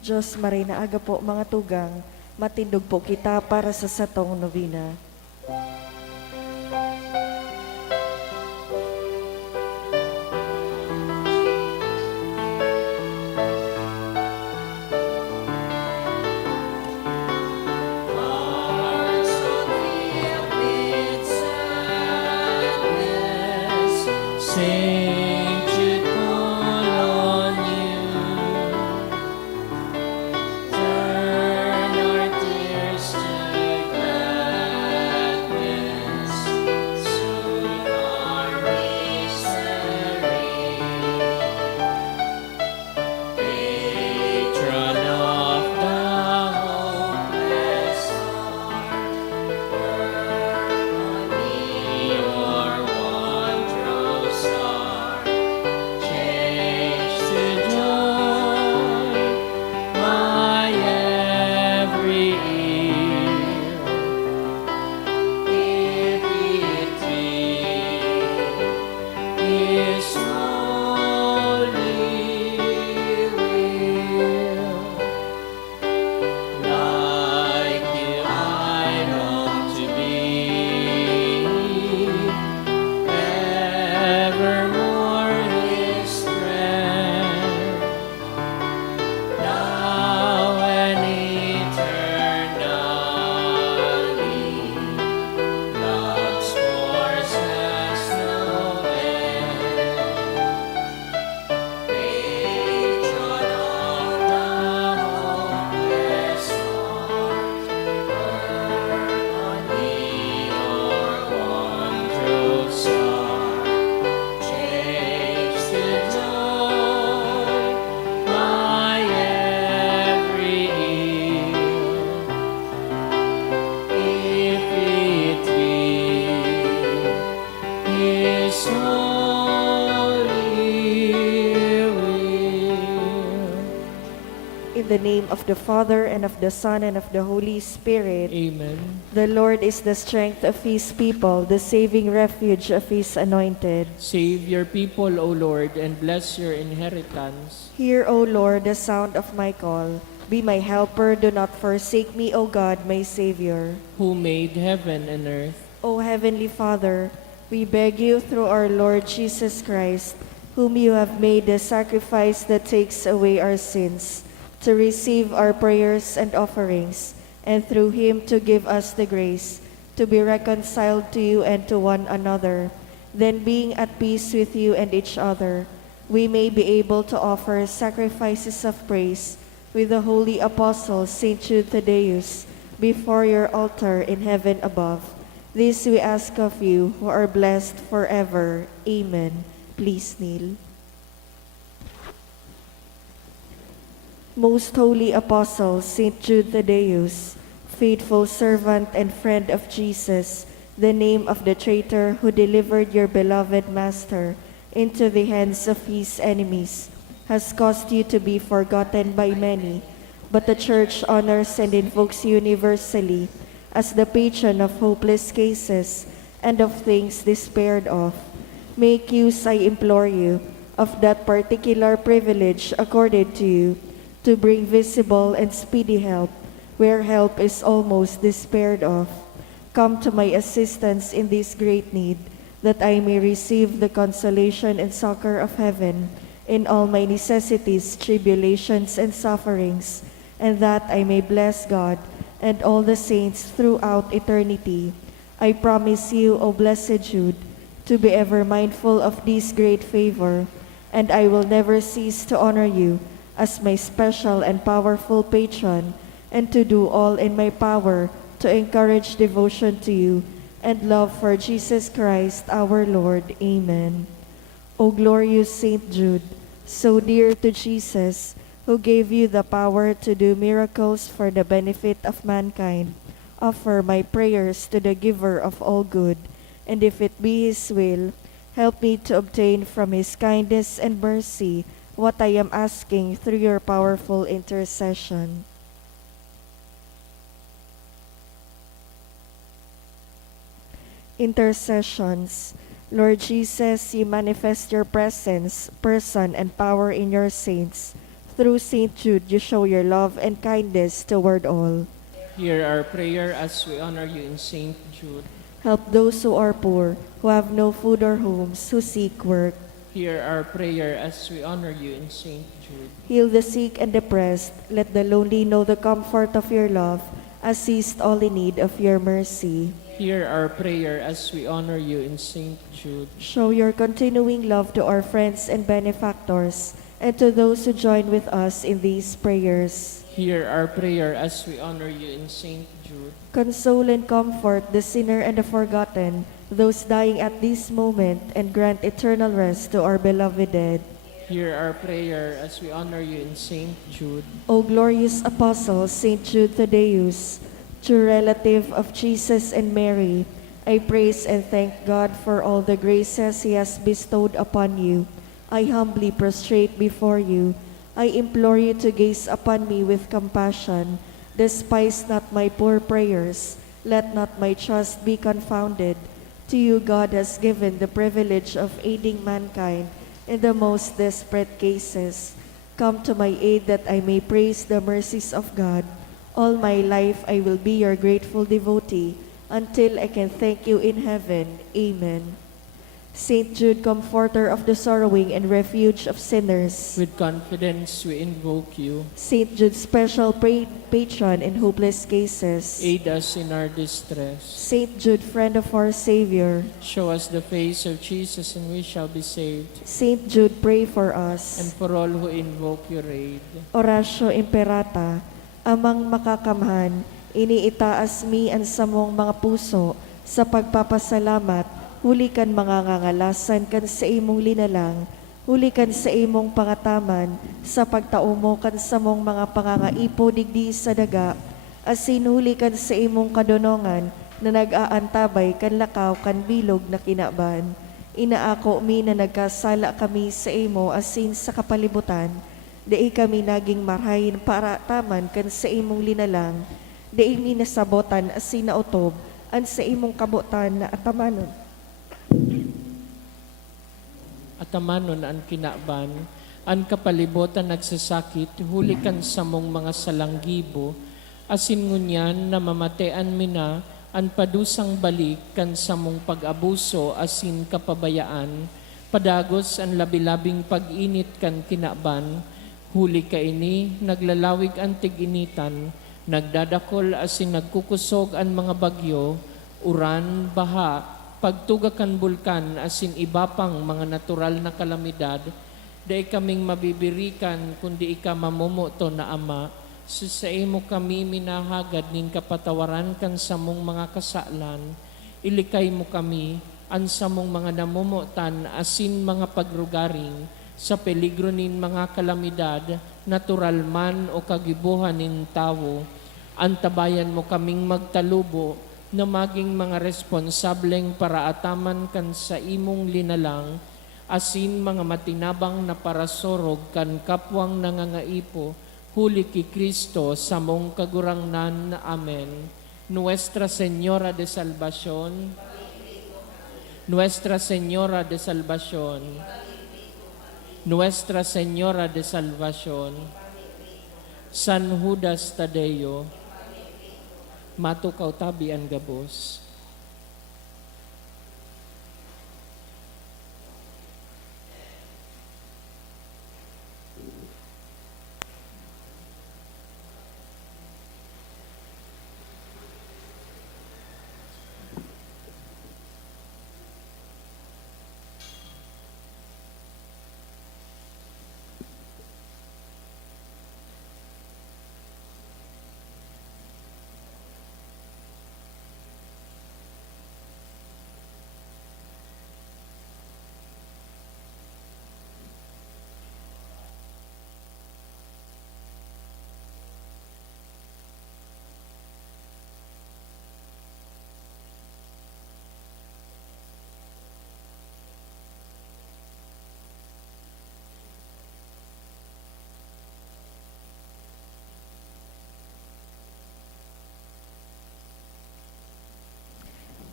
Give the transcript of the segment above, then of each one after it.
Diyos Maray na aga po mga tugang, matindog po kita para sa satong novena. In the name of the Father, and of the Son, and of the Holy Spirit. Amen. The Lord is the strength of His people, the saving refuge of His anointed. Save your people, O Lord, and bless your inheritance. Hear, O Lord, the sound of my call. Be my helper, do not forsake me, O God, my Savior. Who made heaven and earth. O Heavenly Father, we beg you through our Lord Jesus Christ, whom you have made the sacrifice that takes away our sins, to receive our prayers and offerings, and through him to give us the grace to be reconciled to you and to one another. Then, being at peace with you and each other, we may be able to offer sacrifices of praise with the holy apostle Saint Jude Thaddeus before your altar in heaven above. This we ask of you, who are blessed forever. Amen. Please kneel. Most holy apostle Saint Jude Thaddeus, faithful servant and friend of Jesus, the name of the traitor who delivered your beloved Master into the hands of his enemies, has caused you to be forgotten by many, but the Church honors and invokes you universally as the patron of hopeless cases and of things despaired of. Make use, I implore you, of that particular privilege accorded to you, to bring visible and speedy help where help is almost despaired of. Come to my assistance in this great need, that I may receive the consolation and succor of heaven in all my necessities, tribulations, and sufferings, and that I may bless God and all the saints throughout eternity. I promise you, O blessed Jude, to be ever mindful of this great favor, and I will never cease to honor you as my special and powerful patron, and to do all in my power to encourage devotion to you and love for Jesus Christ our Lord. Amen. O glorious Saint Jude, so dear to Jesus, who gave you the power to do miracles for the benefit of mankind, offer my prayers to the giver of all good, and if it be his will, help me to obtain from his kindness and mercy what I am asking through your powerful intercession. Intercessions. Lord Jesus, you manifest your presence, person, and power in your saints. Through Saint Jude, you show your love and kindness toward all. Hear our prayer as we honor you in Saint Jude. Help those who are poor, who have no food or homes, who seek work. Hear our prayer as we honor you in Saint Jude. Heal the sick and depressed. Let the lonely know the comfort of your love. Assist all in need of your mercy. Hear our prayer as we honor you in Saint Jude. Show your continuing love to our friends and benefactors, and to those who join with us in these prayers. Hear our prayer as we honor you in Saint Jude. Console and comfort the sinner and the forgotten, those dying at this moment, and grant eternal rest to our beloved dead. Hear our prayer as we honor you in Saint Jude. O glorious Apostle, Saint Jude Thaddeus, true relative of Jesus and Mary, I praise and thank God for all the graces He has bestowed upon you. I humbly prostrate before you. I implore you to gaze upon me with compassion. Despise not my poor prayers. Let not my trust be confounded. To you God has given the privilege of aiding mankind in the most desperate cases. Come to my aid that I may praise the mercies of God. All my life I will be your grateful devotee until I can thank you in heaven. Amen. Saint Jude, comforter of the sorrowing and refuge of sinners. With confidence we invoke you. Saint Jude, special patron in hopeless cases. Aid us in our distress. Saint Jude, friend of our Savior. Show us the face of Jesus and we shall be saved. Saint Jude, pray for us. And for all who invoke your aid. Oratio Imperata, Amang makakamhan, iniitaas mi ang samong mga puso sa pagpapasalamat. Huli kan mga ngangalasan kan sa imong linalang, huli kan sa imong pangataman, sa pagtao mo kan sa mong mga pangangaipo digdi sa daga, asin huli kan sa imong kadonongan na nag-aantabay kan lakaw kan bilog na kinaban. Inaako mi na nagkasala kami sa imo asin sa kapalibutan, dai kami naging marhayin para taman kan sa imong linalang, dai mi nasabotan asin nautob, an sa imong kabutan na atamanon. Atamanon ang kinaban, ang kapalibutan nagsasakit, hulikan sa mong mga salanggibo, asin ngunyan na mamatean mina, ang padusang balik kan sa mong pag-abuso, asin kapabayaan, padagos ang labilabing pag-init kan kinaban, huli ka ini, naglalawig ang tig-initan, nagdadakol asin nagkukusog ang mga bagyo, uran, baha, pagtugakan bulkan asin iba pang mga natural na kalamidad, dai kaming mabibirikan kundi ika mamumuto na Ama, sa imo kami minahagad nin kapatawaran kan sa mong mga kasalan, ilikay mo kami an sa mong mga namumutan asin mga pagrugaring sa peligro nin mga kalamidad, natural man o kagibuhan nin tawo, antabayan mo kaming magtalubo na maging mga responsableng paraataman kan sa imong linalang, asin mga matinabang na parasorog kan kapwang nangangaipo, huli ki Kristo sa mong kagurangnan. Amen. Nuestra Señora de Salvación, Nuestra Señora de Salvación, Nuestra Señora de Salvación, San Judas Tadeo, matukaw tabi ang gabos.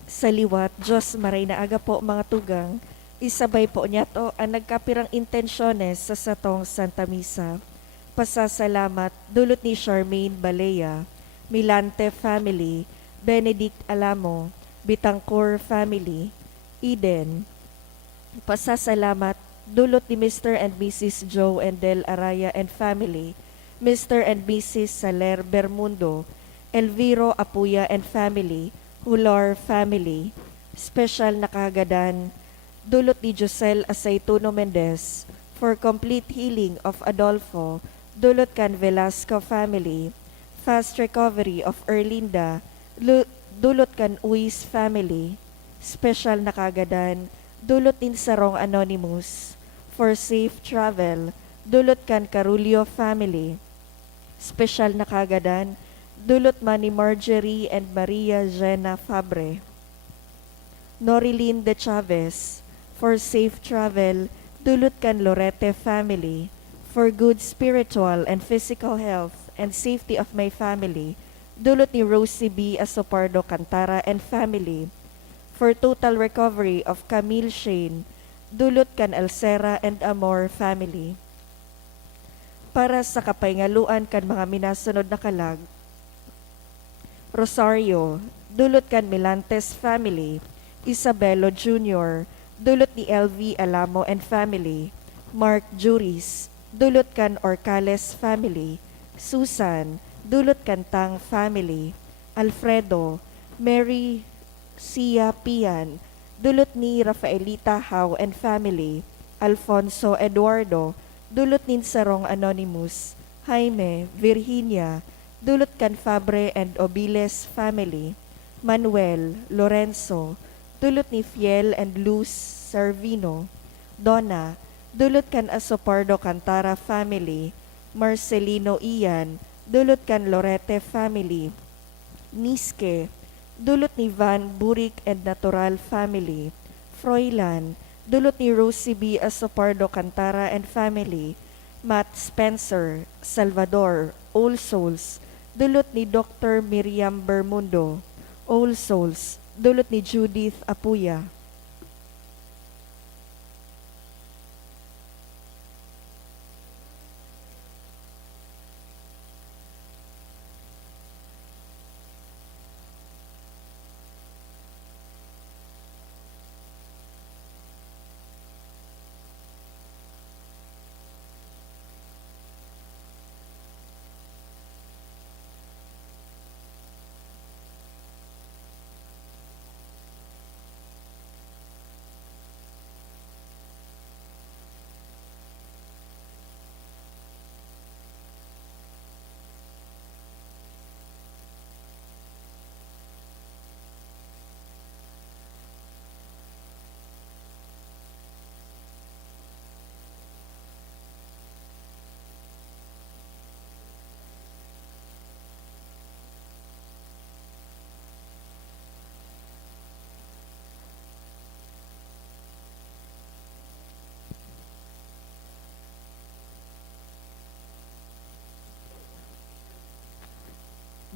Sa liwat, Diyos maray na aga po mga tugang, isabay po niya to ang nagkapirang intensyones sa satong Santa Misa. Pasasalamat dulot ni Charmaine Balea, Milante family, Benedict Alamo, Bitangcor family, Eden. Pasasalamat dulot ni Mr. and Mrs. Joe and Del Araya and family, Mr. and Mrs. Saler Bermundo, Elviro Apuya and family, Hular family. Special na kagadan dulot ni Josel Aceituno Mendez for complete healing of Adolfo, dulot kan Velasco family. Fast recovery of Erlinda, dulot kan Uis family. Special na kagadan dulot din Sarong Anonymous for safe travel, dulot kan Carulio family. Special na kagadan dulot man ni Marjorie and Maria Jena Fabre. Norilyn de Chavez for safe travel, dulot kan Lorete family. For good spiritual and physical health and safety of my family, dulot ni Rosie B. Asopardo Cantara and family. For total recovery of Camille Shane, dulot kan Alcera and Amor family. Para sa kapaingaluan kan mga minasunod na kalag, Rosario, dulot kan Milantes family. Isabelo Jr., dulot ni LV Alamo and family. Mark Juris, dulot kan Orcales family. Susan, dulot kan Tang family. Alfredo, Mary Sia Pian, dulot ni Rafaelita Howe and family. Alfonso Eduardo, dulot nin Sarong Anonymous. Jaime, Virginia, dulot kan Fabre and Obiles family. Manuel, Lorenzo, dulot ni Fiel and Luz Servino. Donna, dulot kan Asopardo Cantara family. Marcelino Ian, dulot kan Lorete family. Niske, dulot ni Van Burik and Natural family. Froilan, dulot ni Rosie B. Asopardo Cantara and family. Matt Spencer, Salvador, All Souls, dulot ni Dr. Miriam Bermundo. All Souls, dulot ni Judith Apuya.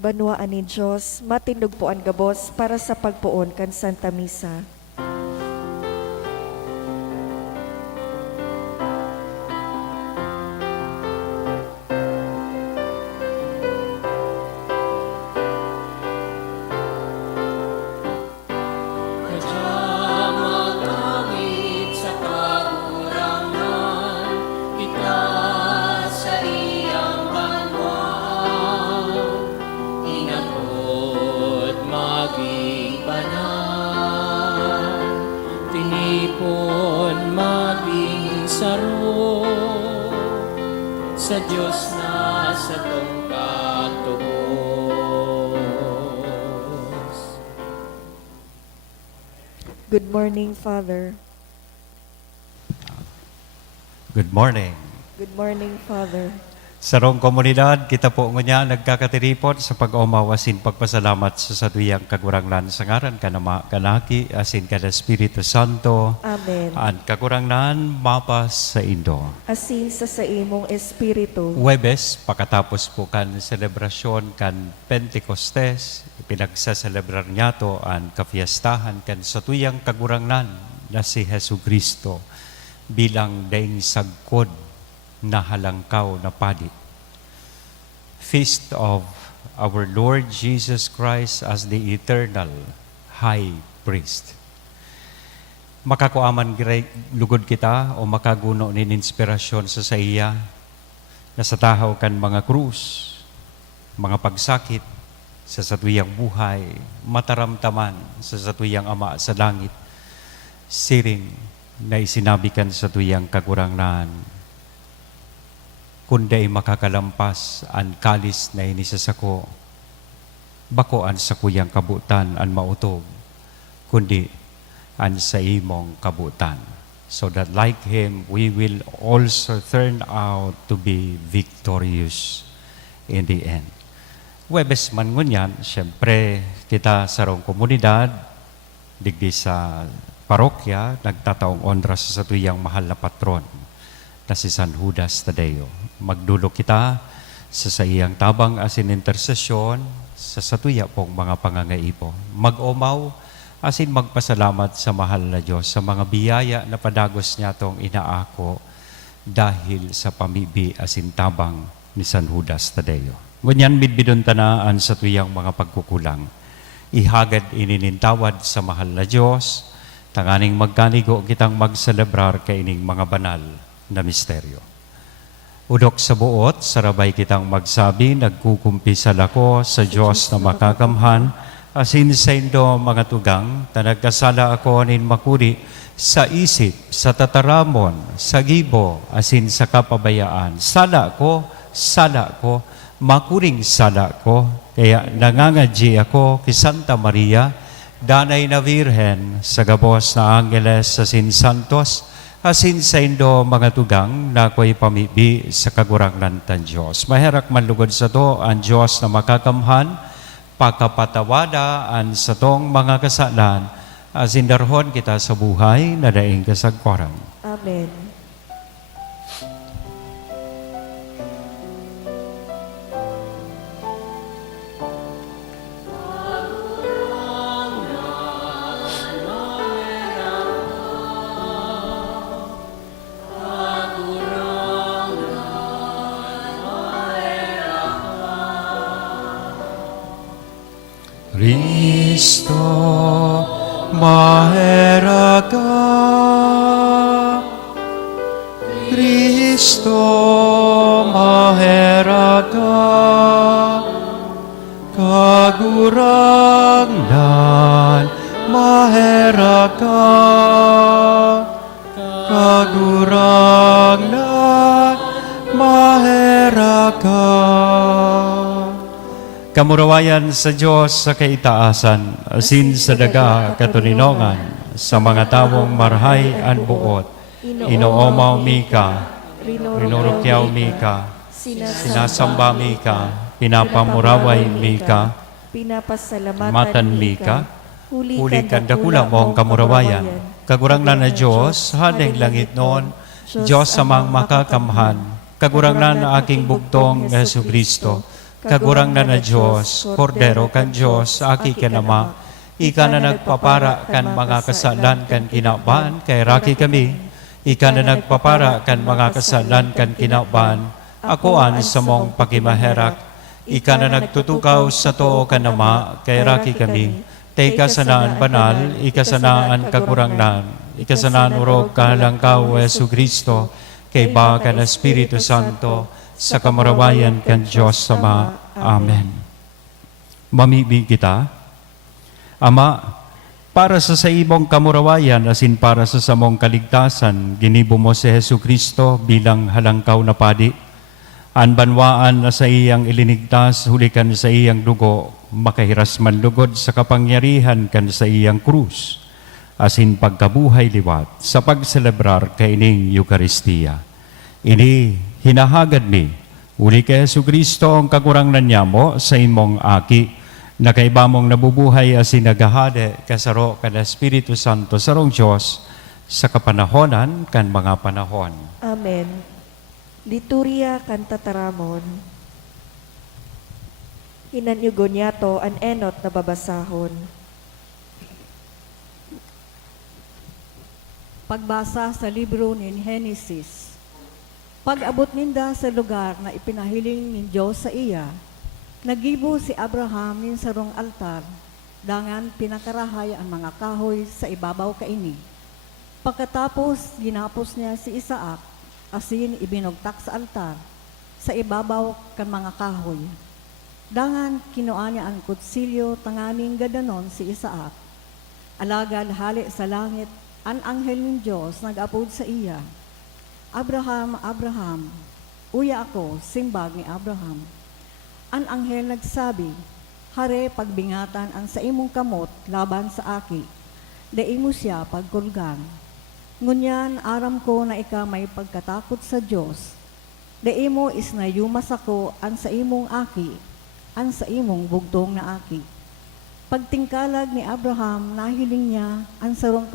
Banwaan ni Diyos, matindog po ang gabos para sa pagpuon kan Santa Misa. Sa Diyos na sa tong katubos. Good morning, Father. Good morning. Good morning, Father. Sa rong komunidad, kita po ngunya nagkakatiripon sa pag-umawasin pagpasalamat sa satuyang kagurangnan sa ngaran kanama kanaki asin kada Espiritu Santo. Amen. An kagurangnan mapas sa Indo. Asin sa imong Espiritu. Huwebes, pakatapos po kan selebrasyon kan Pentecostes, pinagsaselebrar niya to ang kafiestahan kan satuyang kagurangnan na si Jesu Kristo bilang daing sagkod na halangkaw na padi. Feast of our Lord Jesus Christ as the eternal High Priest. Makakuaman lugod kita o makaguno nin inspirasyon sa iya na sa tahaw kan mga krus, mga pagsakit sa satuyang buhay, mataramtaman sa satuyang Ama sa langit, siring na isinabikan sa tuyang kagurangnan, kundi makakalampas ang kalis na inisasako, bako an sa kuyang kabutan ang mautog, kundi an sa imong kabutan. So that like Him, we will also turn out to be victorious in the end. Huwebes man ngunyan, siyempre kita sa rong komunidad, digdi sa parokya, nagtataong ondra sa satuyang mahal na patron na si San Judas Tadeo. Magdulog kita sa iyang tabang asin intersesyon sa satuya pong mga pangangaipo. Mag-umaw asin magpasalamat sa mahal na Diyos sa mga biyaya na padagos niya tong inaako dahil sa pamibi asin tabang ni San Judas Tadeo. Ngunyan midbidon tanaan sa tuyang mga pagkukulang. Ihagad ininintawad sa mahal na Diyos, tanganing magkanigo kitang magselebrar kaining mga banal na misteryo. Udok sa buot, sarabay kitang magsabi, nagkukumpisal ako sa Diyos na makakamhan, asin sa indo mga tugang, tanagkasala ako nin makuri sa isip, sa tataramon, sa gibo, asin sa kapabayaan. Sala ko, makuring sala ko, kaya nangangadji ako kay Santa Maria, danay na Virhen, sa gabos na Angeles, asin Santos, asin sa indo mga tugang na ako'y pamibi sa kagurangnan tan Diyos. Maherak manlugod sa to ang Diyos na makakamhan, pagkapatawada sa tong mga kasalan, asin darhon kita sa buhay na daing kasagparan. Amen. Cristo maheraga, Cristo maheraga, kagurangnan maheraga, kagurangnan maheraga. Kamurawayan sa Diyos sa kaitaasan, asin sa daga katuninongan, sa mga tawong marhay an buot, inoomaw mika, rinurukyaw mika, sinasamba mika, pinapamuraway mika, pinapasalamatan mika, huli kandakula mo ang kamurawayan. Kagurangnan na Diyos, haneng langit noon, Diyos samang makakamhan, kagurangnan na aking bugtong Jesu Kristo, kagurangnan na Diyos, Kordero kan Diyos, aki ka nama, ika na nagpapara kan mga kasalan kan kinaban, kay raki kami, ika na nagpapara kan mga kasalan kan kinaban, akuan sa mong pakimaherak, ika na nagtutukaw sa too ka nama, kay raki kami, tay kasanaan banal, ikasanaan kagurangnan, ikasanaan urog kahalangkaw Yesu Kristo, kay baka na Espiritu Santo, sa kamarawayan kan Diyos Ama. Amen. Mamibig kita, Ama, para sa imong kamurawayan asin para sa samong kaligtasan, ginibo mo si Jesu Kristo bilang halangkaw na padi. Anbanwaan na sa iyang ilinigtas, hulikan sa iyang dugo, makahiras man lugod sa kapangyarihan kan sa iyang krus, asin pagkabuhay liwat sa pagselebrar kaining Eukaristiya. Ini hinahagad mi, uli kay Jesu Kristo ang kagurangnan niya mo sa imong aki, na kaibamong nabubuhay asin nagahade kasaro kan Espiritu Santo sarong Diyos sa kapanahonan kan mga panahon. Amen. Liturya kan tataramon. Hinanyugon yato an enot na babasahon. Pagbasa sa libro ni Henesis. Pag-abot ninda sa lugar na ipinahiling ni Diyos sa iya, nagibo si Abraham nin sarong altar, dangan pinakarahay ang mga kahoy sa ibabaw kaini. Pagkatapos, ginapos niya si Isaac, asin ibinugtak sa altar, sa ibabaw kan mga kahoy. Dangan kinuha niya ang kutsilyo tanganing gadanon si Isaac. Alagad hali sa langit, ang anghel ng Diyos nag-apod sa iya. Abraham, Abraham, uya ako, simbag ni Abraham. Ang anghel nagsabi, hare pagbingatan ang sa imong kamot laban sa aki, dai mo siya pagkulgan. Ngunyan aram ko na ika may pagkatakot sa Diyos, dai mo isnayumas ako ang sa imong aki, ang sa imong bugtong na aki. Pagtingkalag ni Abraham, nahiling niya ang sarong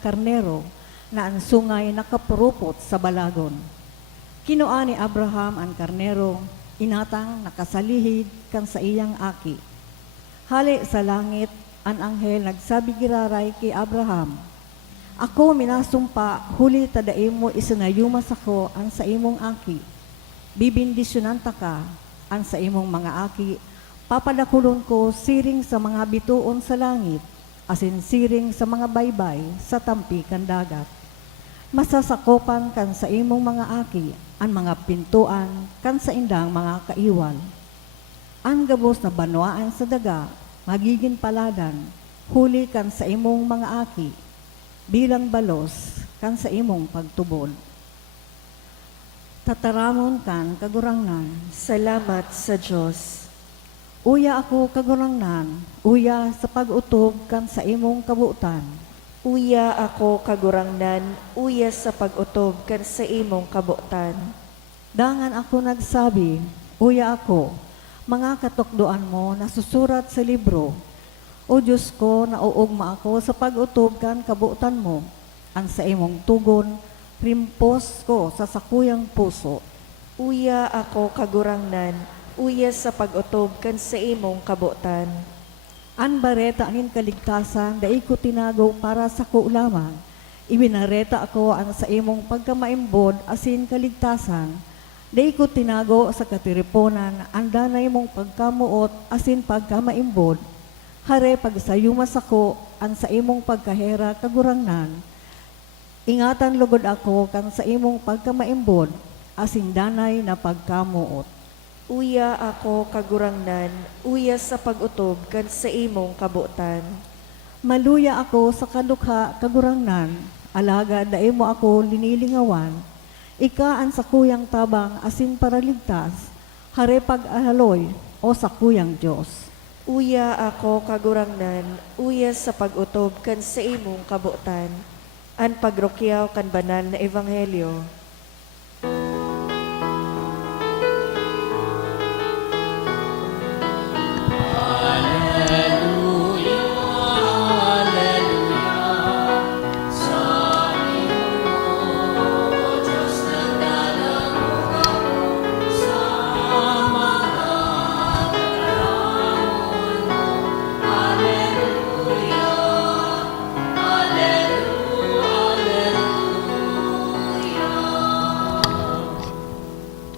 karnero na ang sungay nakapurupot sa balagon. Kinuha ni Abraham ang karnero, inatang nakasalihid kan sa iyang aki. Hali sa langit, ang anghel nagsabi giraray kay Abraham, ako minasumpa, huli tadaim mo isinayumas ako ang sa imong aki. Bibindisyonan ta ka, ang sa imong mga aki, papadakulon ko siring sa mga bituon sa langit, asin siring sa mga baybay sa tampi kan dagat. Masasakopan kan sa imong mga aki, ang mga pintuan kan sa indang mga kaiwal. Ang gabos na banwaan sa daga, magiging paladan, huli kan sa imong mga aki, bilang balos kan sa imong pagtubod. Tataramon kan kagurangnan, Salamat sa Diyos. uya ako kagurangnan, uya sa pag-utob kan sa imong kabuutan. Uya ako kagurangnan, uya sa pag-utob kan sa imong kabutan. Dangan ako nagsabi, uya ako, mga katukdoan mo na susurat sa libro. O Diyos ko, nauugma ako sa pag-utob kan kabuutan mo, ang sa imong tugon, rimpos ko sa sakuyang puso. Uya ako kagurangnan, uya sa pag-utob kan sa imong kabutan. An bareta anin kaligtasan, dai ko tinago para sa ko lamang. Ibinareta ako ang sa imong pagkamaimbod asin kaligtasan. Dai ko tinago sa katiriponan, ang danay mong pagkamuot asin pagkamaimbod. Hare pagsayumas ako ang sa imong pagkahera kagurangnan. Ingatan lugod ako kan sa imong pagkamaimbod, asin danay na pagkamuot. Uya ako kagurangnan, uya sa pag-utob kan sa imong kabutan. Maluya ako sa kadukha kagurangnan, alaga dai mo ako linilingawan. Ika ang sakuyang tabang asin paraligtas, hare pag-ahaloy o sakuyang Diyos. Uya ako kagurangnan, uya sa pag-utob kan sa imong kabutan. An pagrokyaw kan banal na ebanghelyo.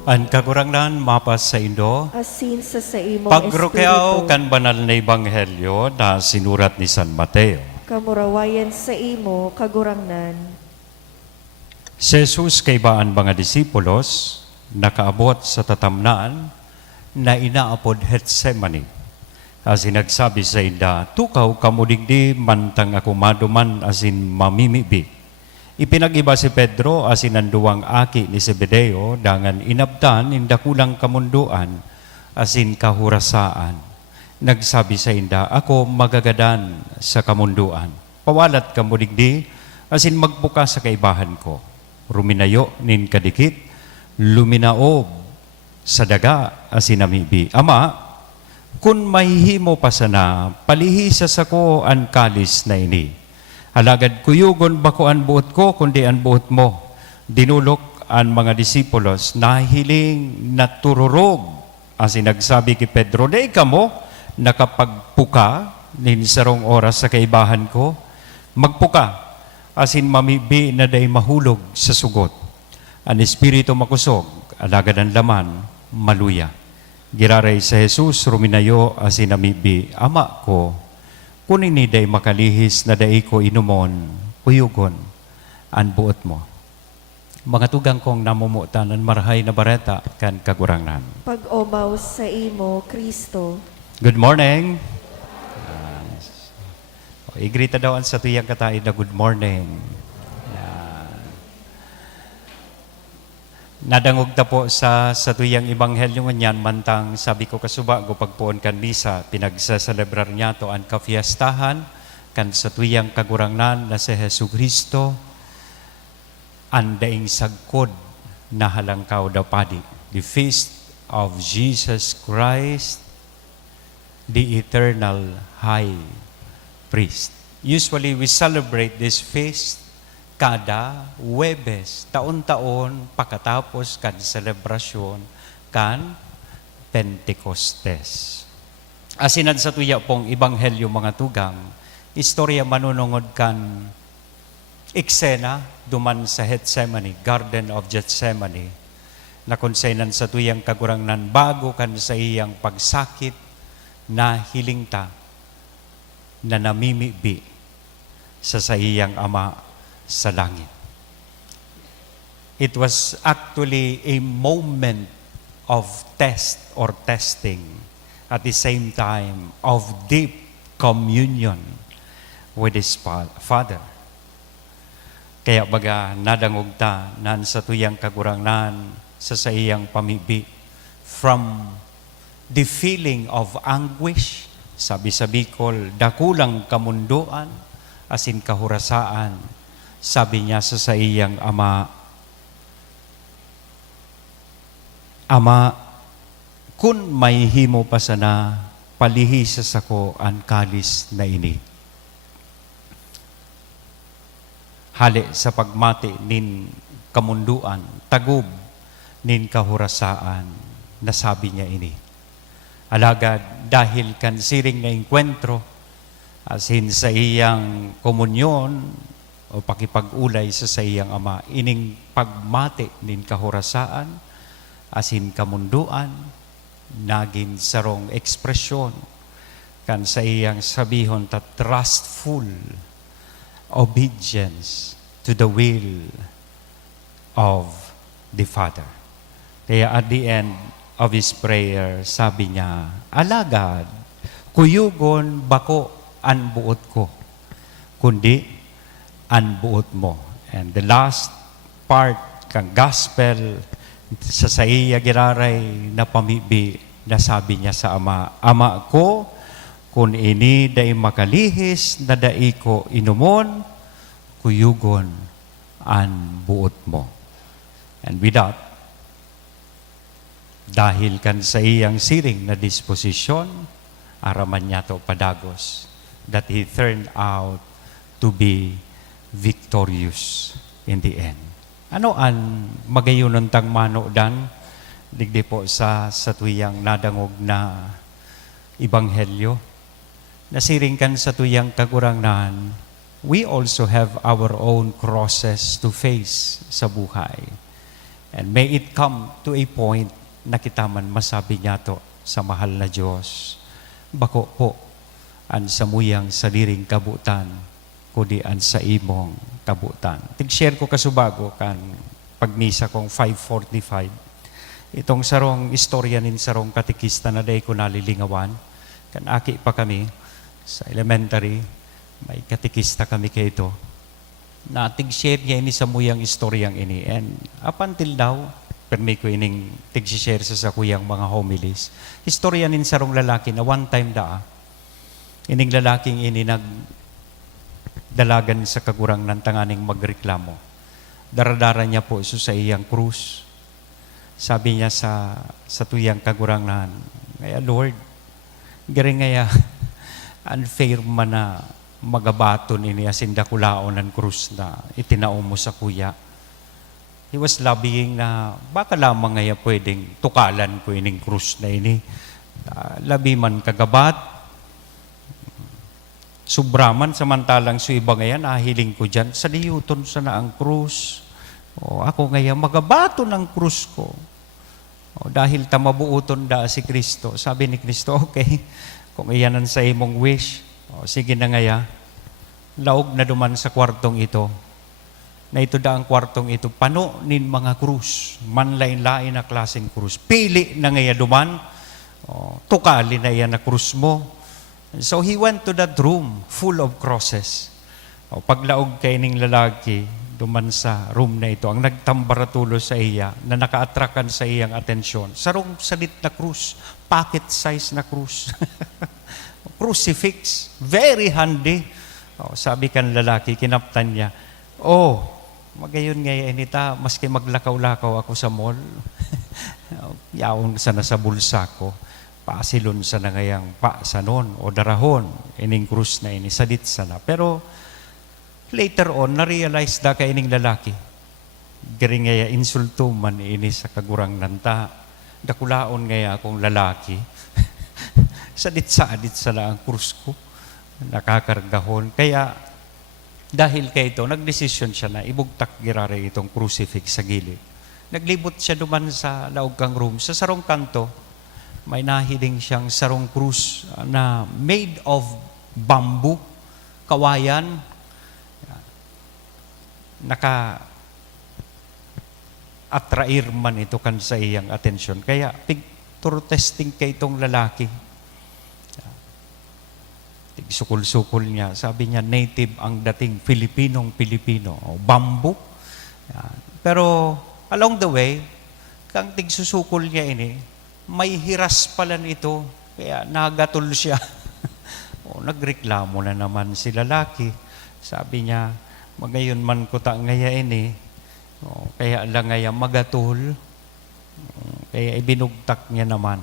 An kagurangnan mapas sa Indo, asin sa imong pagrokyaw espiritu, kan banal na ebanghelyo na sinurat ni San Mateo. kamurawayan sa imo kagurangnan. Si Jesus kay baan mga disipulos, nakaabot sa tatamnaan na inaapod Getsemani. Asin nagsabi sa inda, tukaw kamudigdi mantang ako maduman asin mamimibi. Ipinag-iba si Pedro asin ang duwang aki ni Zebedeo dangan inabdan in dakulang kamunduan asin kahurasaan. Nagsabi sa inda, ako magagadan sa kamunduan. Pawalat kamudigdi asin magbuka sa kaibahan ko. Ruminayo nin kadikit, luminaob sa daga asin namibi. Ama, kun mahihimo pa sana, palihisa sa ko ang kalis na ini. Alagad kuyugon bako ang buot ko, kundi ang buot mo. Dinulok ang mga disipulos, nahiling natururog. Asin nagsabi kay Pedro, day ka mo, nakapagpuka, nin sarong oras sa kaibahan ko, magpuka, asin mamibi na day mahulog sa sugot. Ang espiritu makusog, alagad ang laman, maluya. Giraray sa Jesus, ruminayo, asin namibi, ama ko, kunin ni day makalihis na day ko inumon, kuyugon, ang buot mo. Mga tugang kong namumutan ang marahay na bareta kan kagurangnan. Pag-omaw sa imo, Kristo. Good morning. Igrita daw ang sa tuyang katain na good morning. Nadangog ta po sa tuyang ebanghelyo nganyan mantang sabi ko kasuba go pagpuon kan misa pinagsaselebrar niya to ang kafiestahan kan sa tuyang kagurangnan na si Jesucristo ang daing sagkod na halangkaw daw padi, the feast of Jesus Christ, the eternal high priest. Usually we celebrate this feast kada Huwebes, taon-taon pagkatapos kan selebrasyon kan Pentecostes. Asinan sa tuya pong ebanghelyo mga tugang, istorya manunungod kan eksena duman sa Gethsemane, Garden of Gethsemane, na konsainan sa tuyang kagurangnan bago kan sa iyang pagsakit na hilingta na namimibi sa iyang ama sa langit. It was actually a moment of test or testing at the same time of deep communion with his Father. Kaya baga nadangog ta nan sa tuyang kagurangnan sa iyang pamibi from the feeling of anguish, sabi sa Bicol, dakulang kamunduan, asin kahurasaan, sabi niya sa iyang ama, Ama, kun may himo pa sana, palihis ako ang kalis na ini. Hali sa pagmati nin kamunduan, tagub nin kahurasaan, nasabi niya ini. Alagad, dahil kan siring na enkwentro, asin sa iyang komunyon, o pakipag-ulay sa iyang ama, ining pagmati nin kahurasaan, asin kamunduan, naging sarong ekspresyon, kan sa iyang sabihon ta trustful obedience to the will of the Father. Kaya at the end of his prayer, sabi niya, alagad, kuyugon bako ang buot ko, kundi ang buot mo. And the last part kang gospel sa iya giraray na pamibi na sabi niya sa ama, ama ko, kun ini day makalihis na dai ko inumon, kuyugon ang buot mo. And with that, dahil kan sa iyang siring na disposisyon, araman niya to padagos, that he turned out to be victorious in the end. Ano ang magayunon tang mano dan? Digdi po sa tuyang nadangog na ebanghelyo. Nasiringkan sa tuyang kagurangnan, we also have our own crosses to face sa buhay. And may it come to a point na kita man masabi niya to sa mahal na Diyos. Bako po, an samuyang saliring kabutan, kundi an sa imong kabutan. Tig-share ko kasubago kan pagmisa kong 5:45. Itong sarong istorya nin sarong katikista na day ko nalilingawan. Kan aki pa kami sa elementary, may katikista kami kay ito. Na tig-share niya ini sa muyang istoryang ini. And up until now, permi ko ining tig-share sa kuyang mga homilies. Istorya nin sarong lalaki na one time ining lalaking ini nagdalagan sa kagurang ng tanganing magreklamo. Daradara niya po sa iyang krus. Sabi niya sa tuyang kagurangnan, "Ngaya Lord, gari ngaya unfair man na magabaton ini asin dakulaon ng krus na itinao mo sa kuya." He was lobbying na baka lamang ngaya pwedeng tukalan ko ining krus na ini. Labi man kagabat, subraman samantalang su iba ngayon, nahiling ko dyan, sa liyuton sa na ang krus. O ako ngayon, magabato ng krus ko. O dahil tamabuuton da si Kristo. Sabi ni Kristo, okay, kung iyanan sa imong wish, o sige na ngaya, laog na duman sa kwartong ito. Na ito da ang kwartong ito, pano nin mga krus, manlain-lain na klaseng krus. Pili na ngaya duman, o, tukali na yan na krus mo. So he went to that room full of crosses. O, paglaog kay ning lalaki, duman sa room na ito, ang nagtambaratulo sa iya, na naka-attrakan sa iyang atensyon, sarong salit na krus, pocket size na krus. Crucifix, very handy. O, sabi kan lalaki, kinaptan niya, "Oh, magayon ngayon nita, maski maglakaw-lakaw ako sa mall, yaon sana sa bulsa ko, pasilon sa nangayang sanon o darahon, ining krus na ini, sadit sana." Pero later on, na-realize da ka ining lalaki, gari ngaya insulto man ini sa kagurang nanta, dakulaon ngaya akong lalaki, sadit sa lang ang krus ko, nakakargahon. Kaya dahil kay ito, nagdesisyon siya na ibugtak girare itong crucifix sa gilid. Naglibot siya duman sa laog kang room, sa sarong kanto, may nahiling siyang sarong krus na made of bamboo, kawayan, naka-atrair man ito kan sa iyang atensyon. Kaya picture testing kay itong lalaki. Sukul-sukul niya. Sabi niya, native ang dating Pilipinong-Pilipino. O, bamboo. Pero along the way, kang tigsusukul niya ini, may hiras pala nito, kaya nagatol siya. O, nagreklamo na naman si lalaki. Sabi niya, "Magayon man ko ta ngaya ini, o, kaya lang ngaya magatol." Kaya ibinugtak niya naman.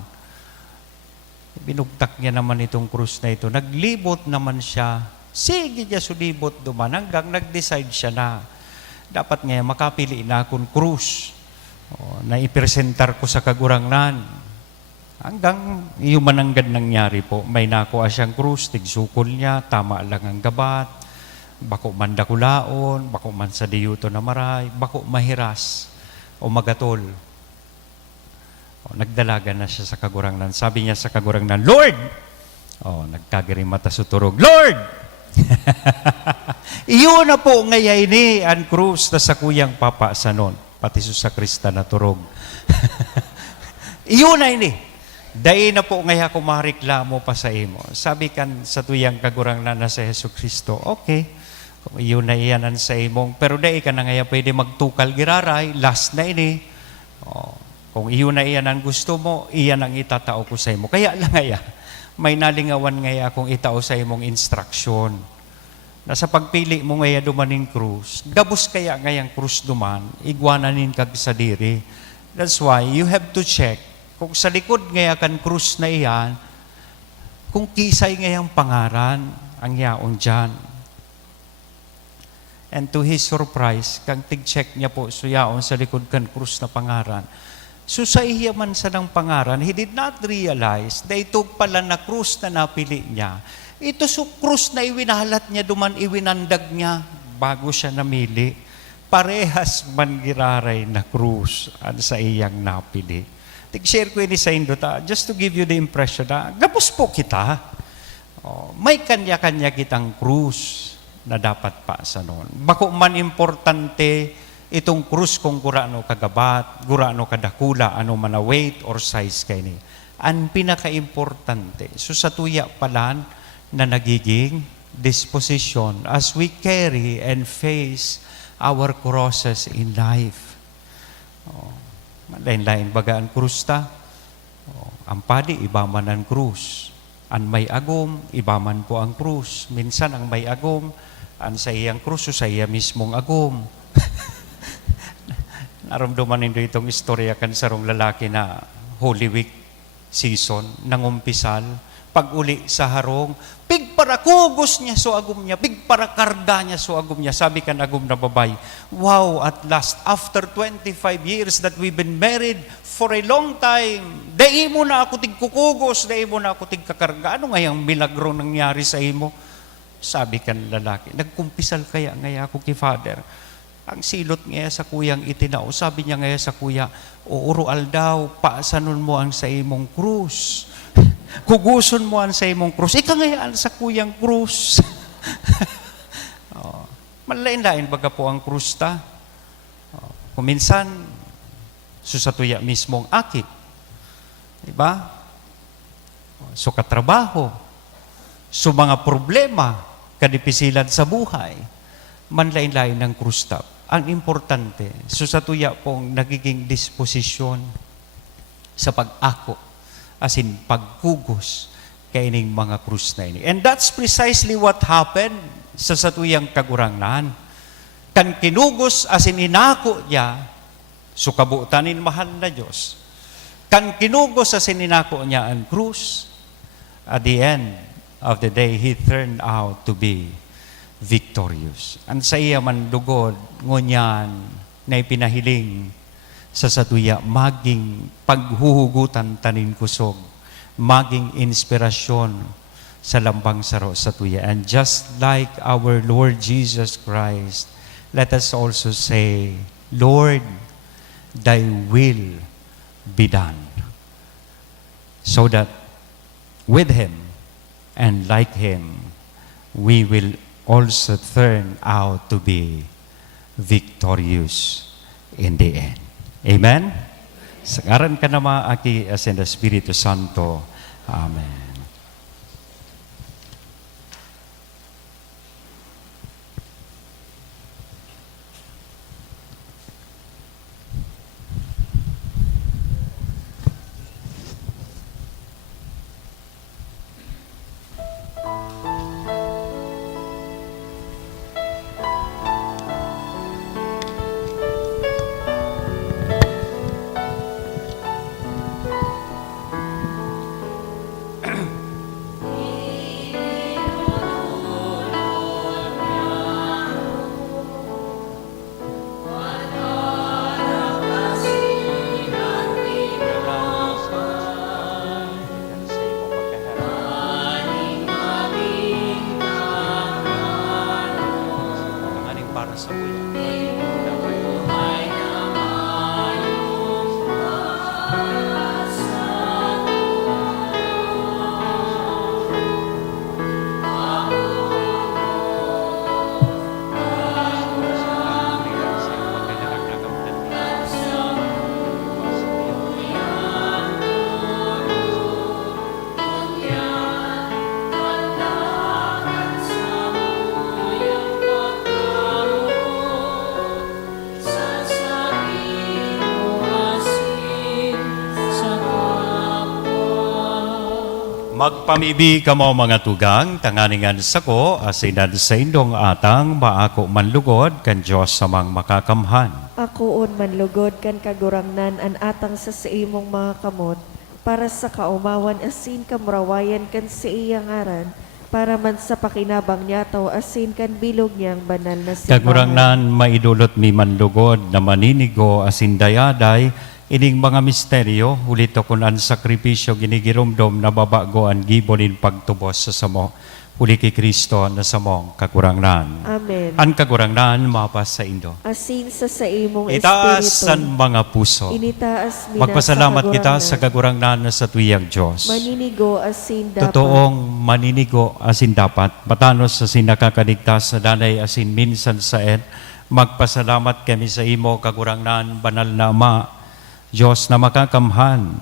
Binugtak niya naman itong krus na ito. Naglibot naman siya. Sige niya sulibot duman hanggang nag-decide siya na dapat ngayon makapili na akong krus, o, na ipresentar ko sa kagurangnan. Hanggang iumananggad nangyari po. May nakuha siyang krus, tigsukol niya, tama lang ang gabat, bako man dakulaon, bako man sa diyuto na maray, bako mahiras o magatol. O, nagdalaga na siya sa kagurangnan. Sabi niya sa kagurangnan, "Lord!" O, nagkagarimata suturog, "Lord!" Iyon na po ngaya ini ang krus na sa kuyang papa sanon. Pati sa Krista na turog. Iyon na ini. Dahil na po ngaya ko mareklamo pa sa imo. Sabi kan sa tuyang kagurangnan na sa Hesus Kristo, okay, kung iyon na iyanan sa imong, pero dahil ka na ngaya pwede magtukal giraray, last na ini. O, kung iyon na iyanan gusto mo, iyan ang itatao ko sa imo. Kaya lang ngaya, may nalingawan ngaya akong itao sa imong instruction. Na sa pagpili mo ngaya dumaning krus, gabos kaya ngayang krus duman, igwananin kag sa diri. That's why you have to check kung sa likod ngaya kan krus na iyan, kung kisay ngayang pangaran ang yaon dyan. And to his surprise, kang tig-check niya po so yaon sa likod kan krus na pangaran. So sa iya man sa ng pangaran, he did not realize na ito pala na krus na napili niya. Ito so krus na iwinahalat niya duman, iwinandag niya bago siya namili. parehas man giraray na krus an sa iyang napili. Tig-share ko ini sa indo ta, just to give you the impression na gabos po kita. May kanya-kanya kitang krus na dapat pa sa noon. Bako man importante itong krus kung gurano kagabat, gurano kadakula, ano man na weight or size kay ni. Ang pinaka-importante, so sa tuya palan na nagiging disposition as we carry and face our crosses in life. Lain-lain baga ang krus ta. Ang padi, iba man ang krus. Ang may agom, iba man po ang krus. Minsan ang may agom, ang sa iyang krus o sa iya mismong agom. Naramdaman nindo itong istorya kan sarong lalaki na Holy Week season, nangumpisal, pag uli sa harong, pig para kugos niya so agum niya, pig para karga niya so agum niya. Sabi kan agum na babay, wow, at last, after 25 years that we've been married for a long time, dai mo na ako tigkukugos, dai mo na ako tigkakarga. Ano nga yung milagro nangyari sa imo? Sabi kan lalaki, nagkumpisal kaya ngaya ako kay Father. Ang silot ngayon sa kuyang itinao, sabi niya ngayon sa kuya, uurual daw, paasanon mo ang sa imong krus. Kuguson mo ang sa imong krus. Ika ngayon sa kuyang krus. Malain-lain baga po ang krus ta. Kuminsan, susatuya mismong akit. Diba? So katrabaho. So mga problema, kadipisilan sa buhay. Manlain-lain ng krus ta. Ang importante, susatuya pong nagiging disposisyon sa pag-ako, as in pagkugos kaining mga krus na ini. And that's precisely what happened sa satuyang kagurangnan. Kan kinugos as in inako niya, sukabutanin mahal na Diyos. Kan kinugos as in inako niya ang krus, at the end of the day, he turned out to be victorious. Ang sa iya man lugod, ngunyan, na ipinahiling sa satuya, maging paghuhugutan tanin kusog, maging inspirasyon sa lambang saro satuya. And just like our Lord Jesus Christ, let us also say, Lord, thy will be done. So that with Him and like Him, we will also turn out to be victorious in the end. Amen? Sa ngaran ka naman, Aki, as in the Espiritu Santo. Amen. Magpamibi ka mo mga tugang, tanganingan sako, asinan sa indong atang maako manlugod, kan Diyos samang makakamhan. Akoon manlugod kan kagurangnan an atang sa imong mga kamot, para sa kaumawan asin kamurawayan kan sa iyang aran, para man sa pakinabang niya taw asin kan bilog niyang banal na simbahan. Kagurangnan maidulot mi manlugod na maninigo asin dayaday, ining mga misteryo, hulito kun ang sakripisyo ginigirumdom na babago ang gibonin pagtubos sa samo. Huli kay Kristo na sa mong kagurangnan. Amen. Ang kagurangnan mapas sa Indo. Asin sa imong Itaas espiritu. ang mga puso. Initaas mina Magpasalamat kita kagurangnan. sa kagurangnan na sa tuyang Diyos. Maninigo asin dapat. Totoong maninigo asin dapat, matanos asin nakakaligtas sa danay asin minsan sa magpasalamat kami sa imo kagurangnan, banal na Ama, Diyos na makakamhan.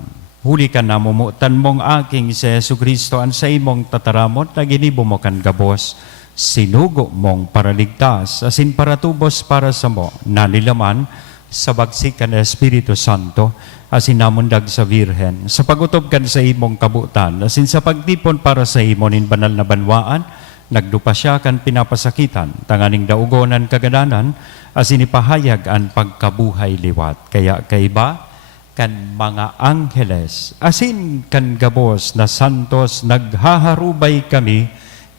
Huli ka na mumutan mong aking si Yesu Kristo ang sa imong tataramot na ginibo mo kan gabos. Sinugo mong paraligtas, asin para tubos para sa mo, nanilaman sa bagsikan na Espiritu Santo, asin namundag sa Virhen. Sa pagutob kan sa imong kabutan, asin sa pagtipon para sa imo nin banal na banwaan, nagdupa siya kan pinapasakitan, tanganing daugonan kagadanan, asin ipahayag ang pagkabuhay liwat. Kaya kaiba, kan mga angheles, asin kan gabos na santos, naghaharubay kami,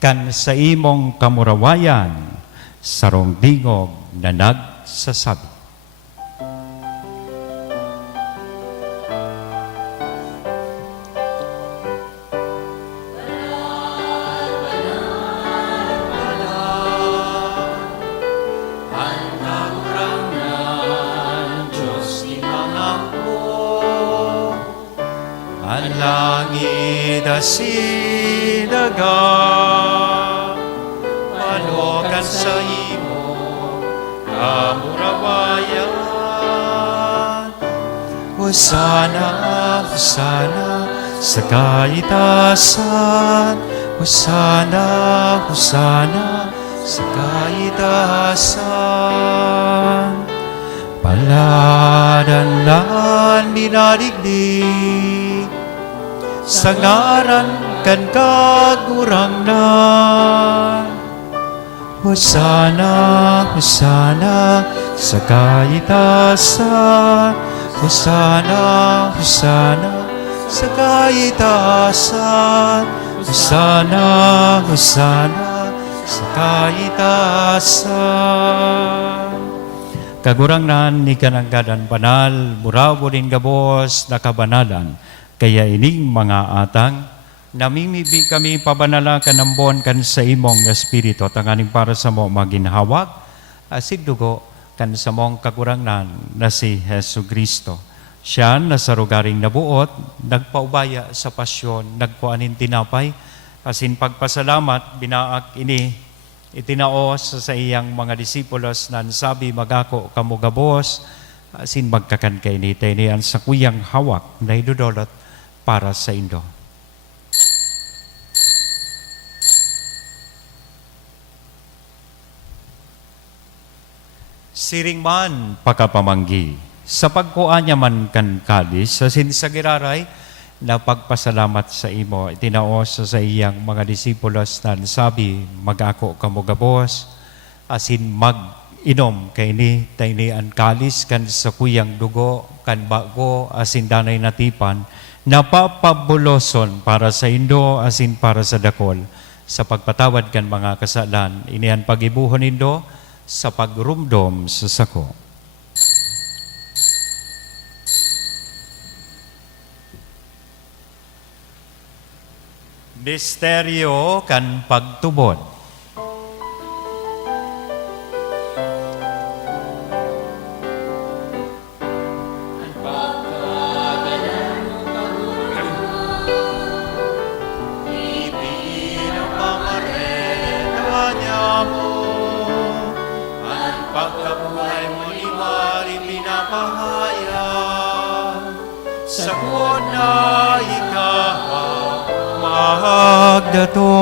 kan sa imong kamurawayan, sarong dingog na nagsasabi. Ang langit asinaga, malokan sa imo, kamurawayan. Hosana, Hosana, sa kaitasan. Hosana, Hosana, sa kaitasan. Paladanlan minadigdig, sa ngaran kan kagurangnan. Hosana, Hosana, sa kaitasan. Hosana, Hosana, sa kaitasan. Hosana, Hosana, sa kaitasan. Kagurangnan ni kananggadan banal, murawo din gabos na kabanalan. Kaya ining mga atang, namimibi kami pabanala kanambon kan sa imong espiritu, tanganing para sa mo maginhawag, asig dugo kan sa mong kagurangnan na si Hesu Kristo. Siya na sa rugaring nabuot, nagpaubaya sa pasyon, nagkuanin tinapay, asin pagpasalamat, binaak ini, itinaos sa iyang mga disipulos na sabi magako kamugabos, asin magkakan kay ni taynian sa kuyang hawak na idudolot para sa Indo. Siring man pakapamanggi, sa pagkuanya man kan kalis, sa sinsagiraray, na pagpasalamat sa imo, itinaos sa iyang mga disipulos na sabi, mag-ako kamugabos, asin mag-inom kay ni taynian kalis kan sa kuyang dugo, kan bago, asin danay natipan, napapabuloson para sa Indo, asin para sa dakol, sa pagpatawad kan mga kasalan, inihan pagibuhon Indo, sa pagrumdom sa sako. Misteryo kan pagtubod. Sa kuna magdato.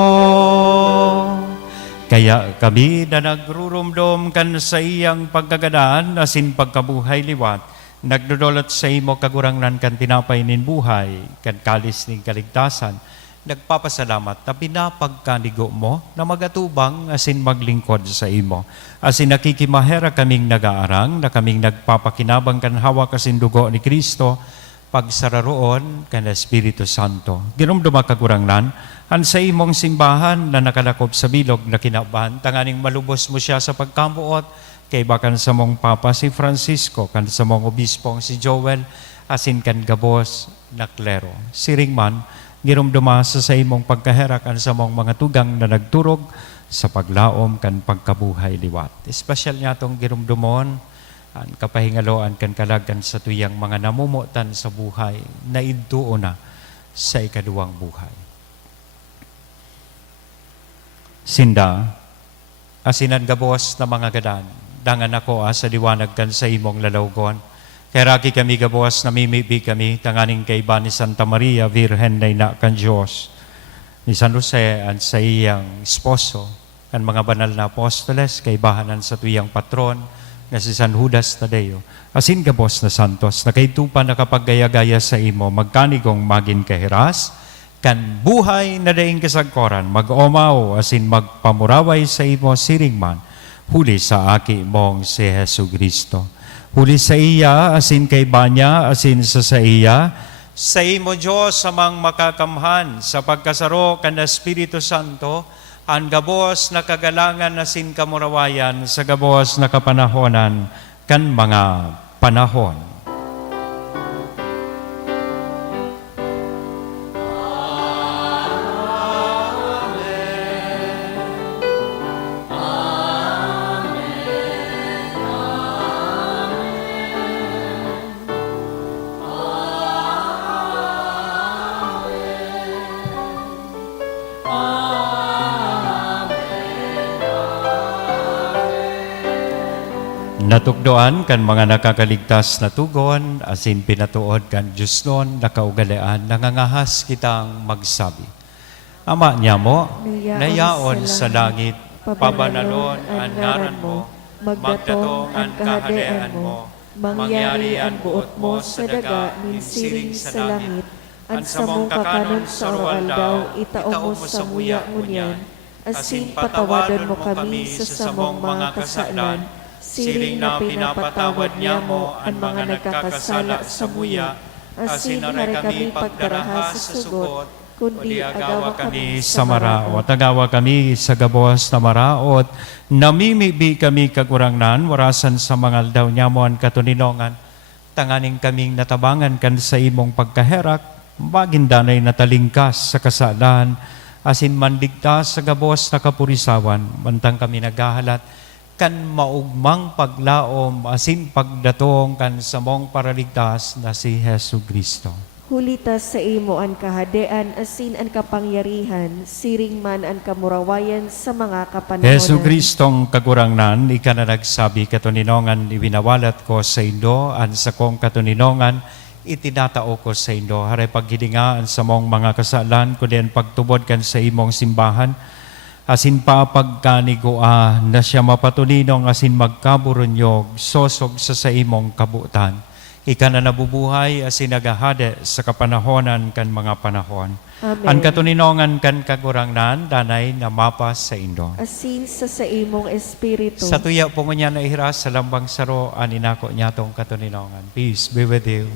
Kaya kami na nagrurumdom kan sa iyang pagkagadaan, asin pagkabuhay liwat, nagdudolot sa imo kagurangnan kan tinapay nin buhay, kan kalis nin kaligtasan, nagpapasalamat na pinapagkanigo mo na magatubang asin maglingkod sa imo. Asin nakikimahera kaming nagaarang, na kaming nagpapakinabang kan hawak asin dugo ni Kristo, pagsararoon kan Espiritu Santo. Ginumduma kagurangnan, ang sa imong simbahan na nakalakop sa bilog na kinabahan, tanganing malubos mo siya sa pagkamuot, kay bakan sa mong Papa si Francisco, kan sa mong obispong si Joel, asin kan gabos na klero. Siring man, girumduma sa imong pagkaherak an sa mong mga tugang na nagturog sa paglaom kan pagkabuhay liwat. Espesyal niya itong girumdumon, an kapahingaloan kan kalagan sa tuyang mga namumutan sa buhay na idtuo na sa ikaduwang buhay. Sinda, asinan gabuas na mga gadan, dangan ako sa liwanag kan sa imong lalawgon. Kaya raki kami gabuas na mimibi kami, tanganing kay Iba ni Santa Maria, Virgen na ina kan Diyos, ni San Jose at sa iyang esposo, kan mga banal na apostoles, kay bahanan sa tuyang patron, na si San Judas Tadeo. Asin gabuas na santos, na kay tupa nakapagaya-gaya sa imo, magkanigong magin kahiras, kan buhay na daing kasagkoran, mag-omaw, asin magpamuraway sa imo siringman, huli sa aki mong si Jesu Kristo. Huli sa iya, asin kay Banya, asin sa iya, sa imo Diyos samang makakamhan, sa pagkasaro kan Espiritu Santo, ang gabos na kagalangan asin kamurawayan, sa gabos na kapanahonan, kan mga panahon. Natugdoan kan mga nakakaligtas na tugon, asin pinatuod kan Diyos nun, nakaugalian, nangangahas kitang magsabi. Ama niya mo, nayaon sa langit, pabanalon ang ngaran mo, magdatong ang kahadean mo, mangyari ang buot mo sa daga, minsiring sa langit, ang samong kakanon sa oraldaw, itaong mo sa muya ngunyan, asin patawadan mo kami sa samong mga kasalan, siring na pinapatawad niya mo ang mga nagkakasala sa muya, asin na kami pagdarahas sa sugot, kundi agawa kami sa maraot. Agawa kami sa gabos na maraot, namimibi kami kagurangnan, warasan sa mga aldaw niya mo ang katuninongan, tanganing kaming natabangan kan sa imong pagkaherak, magindanay natalingkas sa kasalan, asin mandigtas sa gabos na kapurisawan, mantang kami naghahalat, kan maugmang paglaom asin pagdatong kan samong paraligtas na si Jesu Kristo. Hulitas sa imo ang kahadean, asin ang kapangyarihan, siring man ang kamurawayan sa mga kapanahonan. Jesu Kristong kagurangnan, ika na nagsabi katuninongan, ibinawalat ko sa Indo, an sa kong katuninongan, itinatao ko sa Indo. Haray paghilingaan sa mong mga kasalan, kundi ang pagtubod kan sa imong simbahan, asin papagkanigoa na siya mapatuninong asin magkaburunyog, sosog sa imong kabutan. Ika na nabubuhay asin nagahade sa kapanahonan kan mga panahon. Amen. Ang katuninongan kan kagurangnan, danay na mapas sa Indo. Asin sa imong espiritu. Sa tuya po niya na ihiras sa lambang saro, aninako niya tong katuninongan. Peace be with you.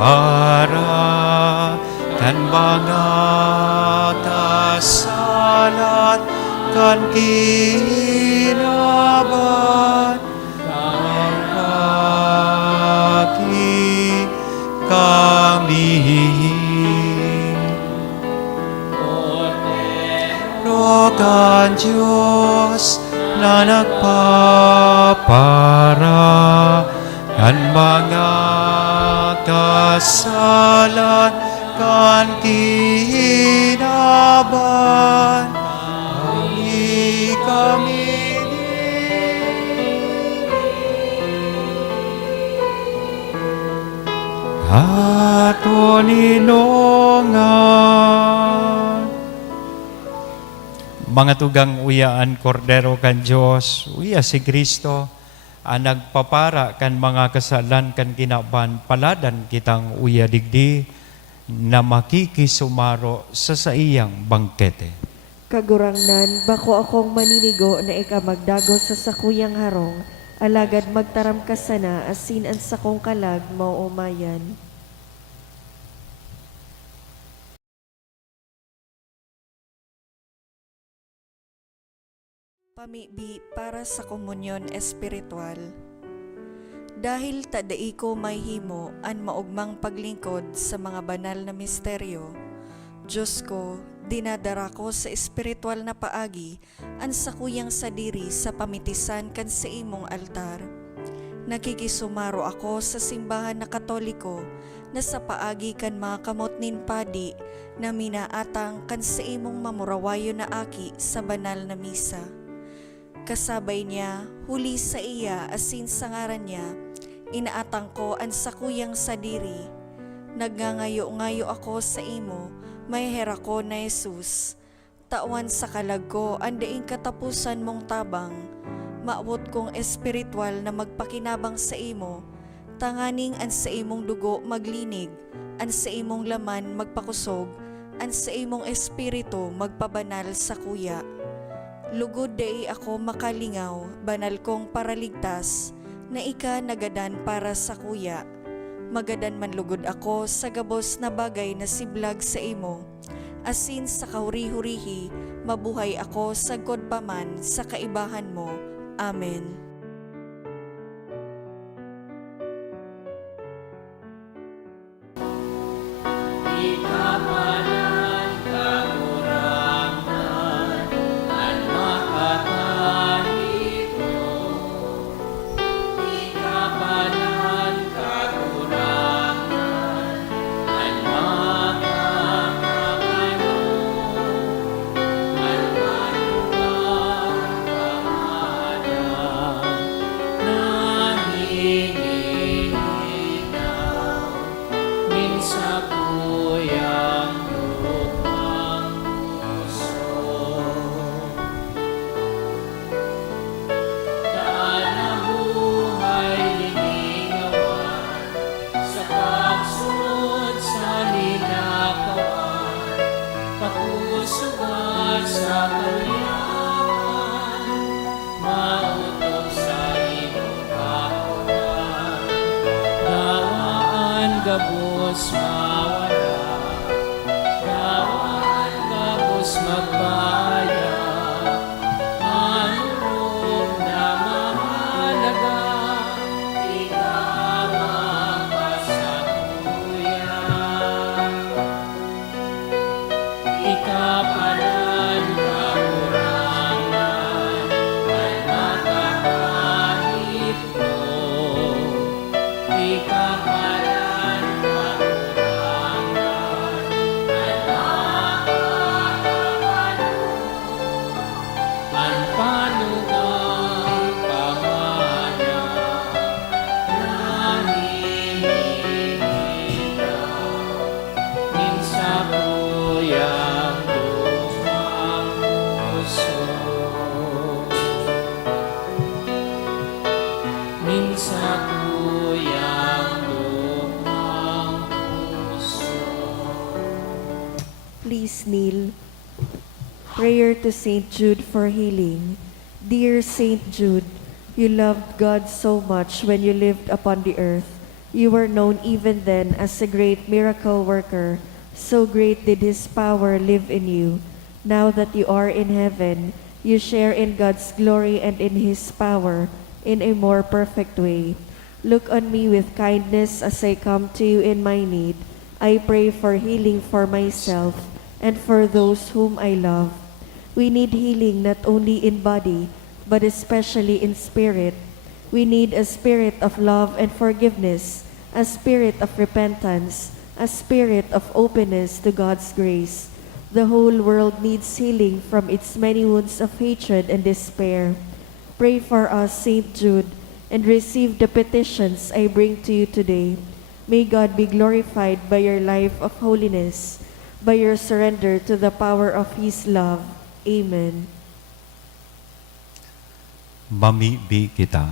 Para kan mga kasalat kan kinaban kami Rogan Diyos na nagpapara kan mga kasalan kan kinaban kami katuninongan mga tugang uyaan kordero kan Dios, uya si Kristo, ang nagpapara kan mga kasalan kan kinaban, paladan kitang uya digdi, na makikisumaro sa saiyang bangkete. Kagurangnan, bako akong maninigo na ika magdago sa sakuyang harong, alagad magtaram ka sana asin ang sakong kalag mauumayan. Pamibi para sa komunyon espiritual. Dahil tadai ko may himo an maugmang paglingkod sa mga banal na misteryo, Diyos ko, dinadara ko sa espiritual na paagi an sakuyang sadiri sa pamitisan kan sa imong altar. Nakikisumaro ako sa simbahan na Katoliko na sa paagi kan mga kamot nin padi na minaatang kan sa imong mamurawayo na aki sa banal na misa. Kasabay niya, huli sa iya asin sa ngaran niya, inaatang ko ang sakuyang sadiri. Nagngangayo-ngayo ako sa imo, may hera ko na Jesus. Tawan sa kalag ko, andaing katapusan mong tabang. Maabot kong espiritual na magpakinabang sa imo. Tanganing an sa imong dugo maglinig, an sa imong laman magpakusog, an sa imong espiritu magpabanal sa kuya. Lugod day ako makalingaw, banal kong paraligtas, na ika nagadan para sa kuya. Magadan man lugod ako sa gabos na bagay na siblag sa imo. Asin sa kahuri-hurihi, mabuhay ako sa godpaman sa kaibahan mo. Amen. Gabos mawala, dawaan gabos magbaya, manurog na mahalaga, ikaw ang kasakuya. Ikapalan kakurangan, ay makakahit mo. Ikapalan Please kneel. Prayer to Saint Jude for healing. Dear Saint Jude, you loved God so much when you lived upon the earth. You were known even then as a great miracle worker. So great did His power live in you. Now that you are in heaven, you share in God's glory and in His power in a more perfect way. Look on me with kindness as I come to you in my need. I pray for healing for myself and for those whom I love. We need healing not only in body, but especially in spirit. We need a spirit of love and forgiveness, a spirit of repentance, a spirit of openness to God's grace. The whole world needs healing from its many wounds of hatred and despair. Pray for us, Saint Jude, and receive the petitions I bring to you today. May God be glorified by your life of holiness, by your surrender to the power of His love, Amen. Mamibi kita.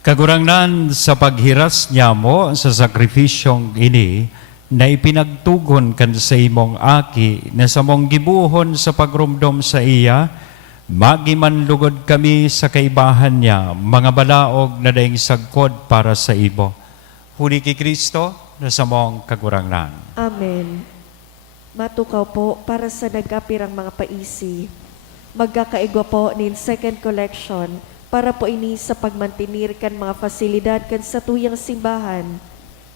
Kagurangnan sa paghiras niya mo sa sakripisyong ini, na ipinagtugon kan sa imong aki, na sa mong gibuhon sa pagrumdom sa iya, magimanlugod kami sa kaibahan niya, mga balaog na daing sagkod para sa ibo. Huli ki Kristo, na sa mong kagurangnan. Amen. Matukaw po para sa nagapirang mga paisi. Magkakaigwa po nin second collection para po ini sa pagmantinir kan mga fasilidad kan sa tuyang simbahan.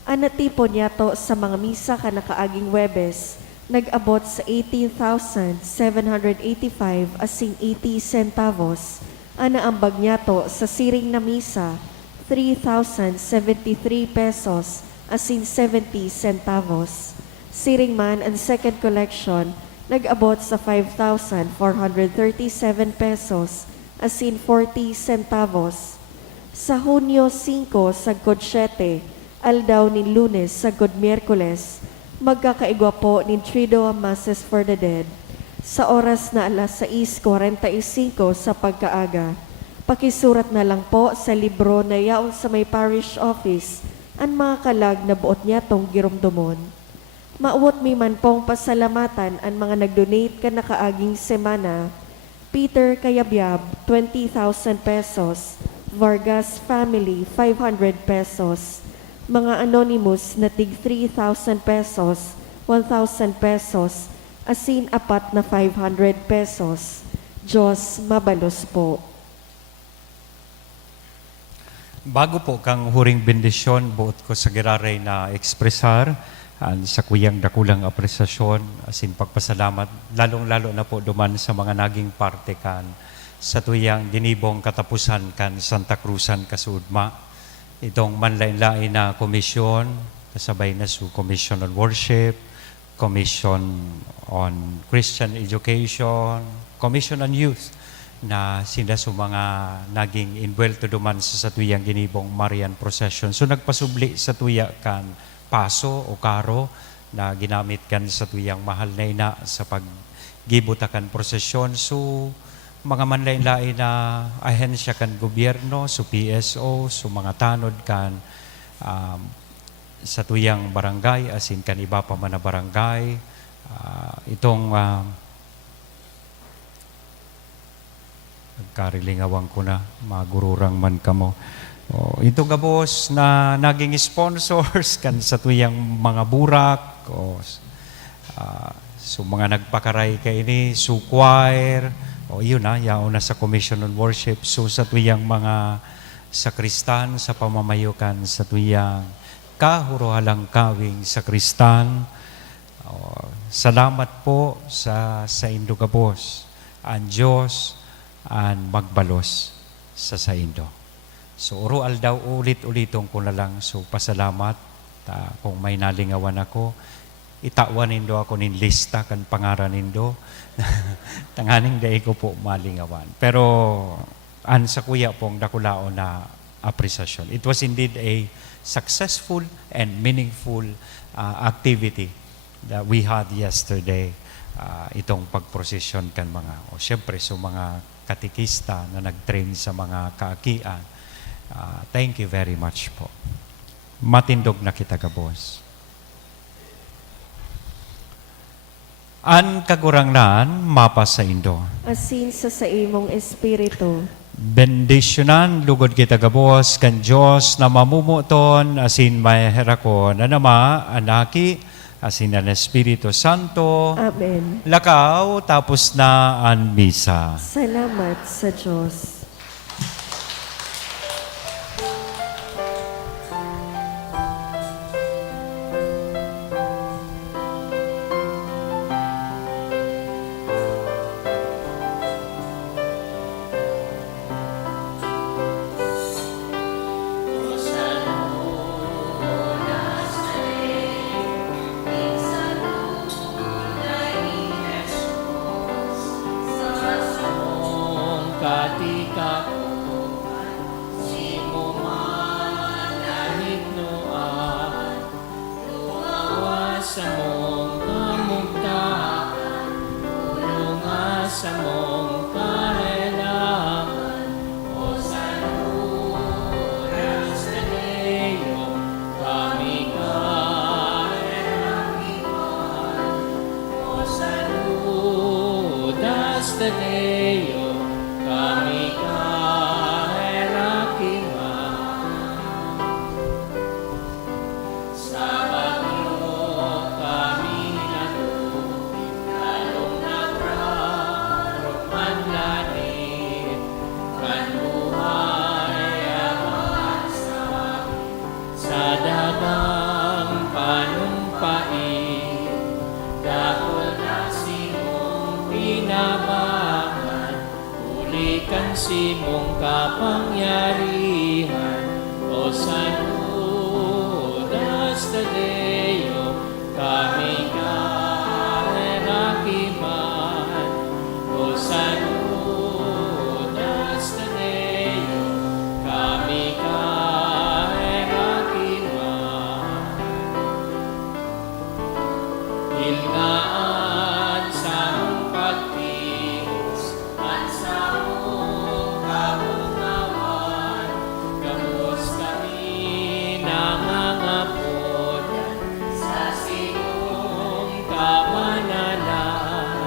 Anatipon yato sa mga misa ka nakaaging Webes, nag-abot sa 18,785 asing 80 centavos. Anaambag niyato sa siring na misa, 3,073 pesos asing 70 centavos. Siring man ang second collection, nag-abot sa 5,437 pesos asin 40 centavos. Sa Hunyo 5 sagkod 7, aldaw ni Lunes sagkod Miyerkules, magkakaigwa po ni Trido Masses for the Dead. Sa oras na alas 6:45 sa pagkaaga, pakisurat na lang po sa libro na yaon sa may parish office ang mga kalag na buot niya tong girumdumon. Mauwot mi man pong pasalamatan ang mga nag-donate ka nakaaging semana. Peter Kayabyab, 20,000 pesos. Vargas Family, 500 pesos. Mga anonymous na tig 3,000 pesos, 1,000 pesos, asin apat na 500 pesos. Diyos mabalos po. Bago po kang huring bendisyon, buot ko sa giraray na ekspresar sa kuyang dakulang apresasyon, asin pagpasalamat, lalong-lalo na po duman sa mga naging parte kan sa tuyang dinibong katapusan kan Santa Cruzan Kasudma. Itong manlain-lain na komisyon, kasabay na su Commission on Worship, Commission on Christian Education, Commission on Youth, na sila sa mga naging inbuelto duman sa tuyang ginibong Marian Procession. So nagpasubli sa tuya kan paso o karo na ginamit kan sa tuyang mahal na ina sa paggibutakan prosesyon. So mga manlain-lain na ahensya kan gobyerno, so PSO, so mga tanod kan sa tuyang barangay, asin kan iba pa man na barangay, itong nagkarilingawang ko na, magururang man kamo. Ito gabos na naging sponsors kan sa tuyang mga burak, so mga nagpakaray kay ini, so choir, yun na, yaon na sa Commission on Worship, so sa tuyang mga sakristan sa pamamayukan, sa tuyang kahuruhalang kawing sakristan, salamat po sa indo gabos, ang Diyos ang magbalos sa indo. So, urual daw, ulit-ulitong ko na lang. So, pasalamat. Kung may nalingawan ako, itawan nindo ako nin lista kan pangaran nindo. Tanganing dahi ko po malingawan. Pero, sa kuya pong dakulao na apresiasyon. It was indeed a successful and meaningful activity that we had yesterday. Itong pagprosesyon kan mga, syempre, so mga katikista na nag-train sa mga kaakian. Thank you very much po. Matindog na kita ka, boss. An kagurangnan, mapa sa indo. Asin sa imong espiritu. Bendisyonan, lugod kita ka, boss, kan Diyos na mamumuton, asin maherakon, na nama, anaki, asin ang Espiritu Santo. Amen. Lakaw, tapos na ang misa. Salamat sa Diyos. Kati saludas Tadeo, kami kahirakiman. O saludas Tadeo, kami kahirakiman. Hilngaan sa mong pagtios at sa mong kabungawan, gamos kami nangangapod sa simong kamanalan.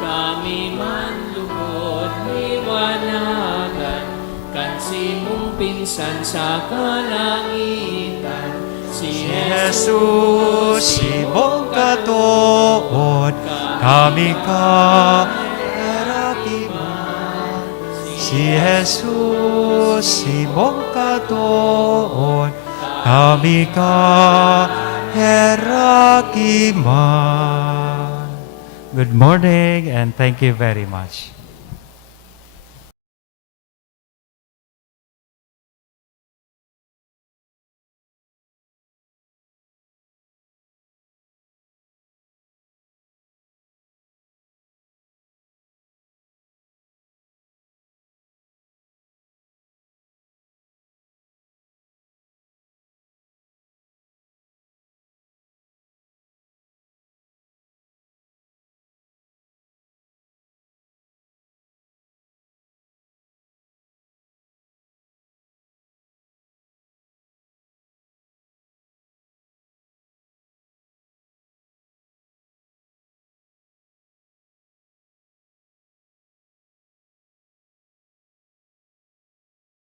Kami man lugod liwanagan, kan simong pinsan sa kalangitan, si Jesus, imong katuod, kami kahirakiman. Si Jesus, imong katuod, kami kahirakiman. Good morning and thank you very much.